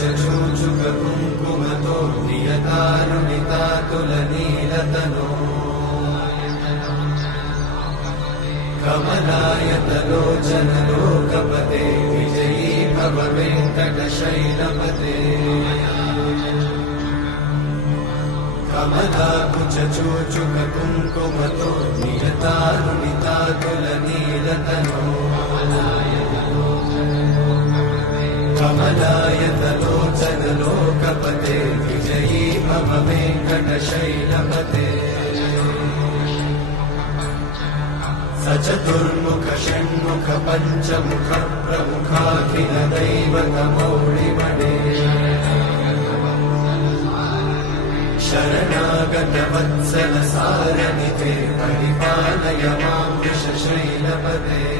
कुचचूचुक कुङ्कुमतो नियतारुणितातुलनीलतनो कमलायतलोचन लोकपते विजयी भव वेङ्कटशैलपते कमलाकुचचूचुक कुङ्कुमतो नियतारुणितातुलनीलतनो कमलायतलोचन लोकपते विजयी भव वेङ्कटशैलपते सचतुर्मुख षण्मुख पञ्चमुख प्रमुखाखिल दैवतमौळिमणे शरणागत वत्सल सारनिते परिपालय मां वृषशैलपते